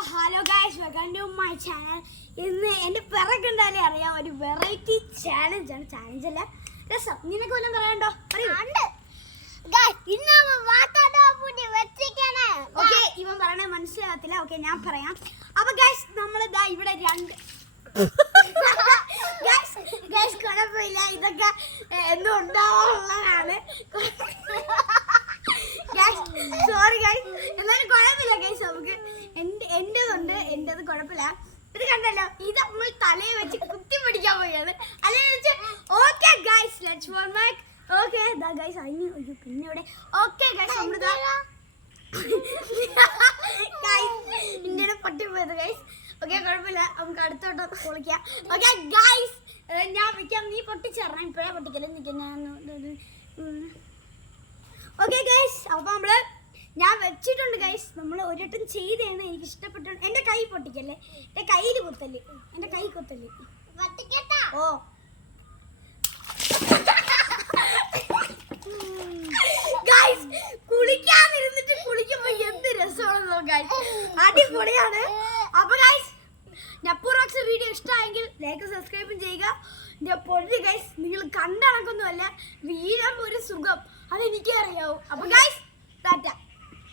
അപ്പോൾ hello guys, welcome to my channel. ഇന്ന് എൻ്റെ പിറകുണ്ടാലേ അറിയാം, ഒരു വെറൈറ്റി ചാലഞ്ചാണ്. ചാലഞ്ചല്ല, രസം. നിനക്ക് വല്ലതും പറയാനുണ്ടോ? ഓക്കെ, ഇവൻ പറയണേ മനസ്സിലാകത്തില്ല. ഓക്കെ, ഞാൻ പറയാം. അപ്പൊ ഗൈസ്, നമ്മളിതാ ഇവിടെ രണ്ട് ഗൈസ് കുഴപ്പമില്ല, ഇതൊക്കെ എന്നും ഉണ്ടാവാനുള്ളതാണ്. സോറി ഗൈസ്, എന്നാലും കുഴപ്പമില്ല ഗൈസ്. നമുക്ക് എന്റേത് കുഴപ്പമില്ല. ഇത് കണ്ടല്ലോ, ഇത് നമ്മൾ തലയെ വെച്ച് കുത്തി പിടിക്കാൻ പോയത് അല്ലെങ്കിൽ. Okay guys, let's for my. Okay guys, അതിന് ഒരു പിന്നെ ഇവിടെ. ഓക്കെ ഗൈസ്, നമ്മളിതാ ഇന്ത്യയുടെ പൊട്ടിപ്പോയത് ഗൈസ്. ഓക്കെ, കുഴപ്പമില്ല, നമുക്ക് അടുത്തോട്ട് പൊളിക്കാം. ഓക്കെ ഗൈസ്, ഞാൻ വെക്കാം, നീ പൊട്ടിച്ചേരണം. ഇപ്പോഴേ പൊട്ടിക്കല്ലേ, നിൽക്കുന്ന. ഓക്കെ ഗൈസ്, അപ്പോൾ ഞാൻ വെച്ചിട്ടുണ്ട് ഗൈസ്. നമ്മൾ ഒരിട്ടം ചെയ്തതാണ്, എനിക്ക് ഇഷ്ടപ്പെട്ടു. എൻ്റെ കൈ പൊട്ടിക്കല്ലേ, എൻ്റെ കയ്യിൽ കുത്തല്ലേ, എൻ്റെ കൈ കുത്തല്ലേ. ഓ ഗൈസ്, കുളിക്കാതിരുന്നിട്ട് കുളിക്കുമ്പോൾ എന്ത് രസമാണല്ലോ ഗൈസ്, അടിപൊളിയാണ്. അപ്പൊ ഗൈസ്, നപ്പൂറോക്സ് വീഡിയോ ഇഷ്ടമായെങ്കിൽ ലൈക്ക് സബ്സ്ക്രൈബും ചെയ്യുക. എൻ്റെ പൊടി ഗൈസ്, നിങ്ങൾ കണ്ട കണക്കൊന്നുമല്ല, വീഴാൻ ഒരു സുഖം അതെനിക്കേ അറിയാവൂ. അപ്പൊ ഗൈസ്, ടാറ്റ.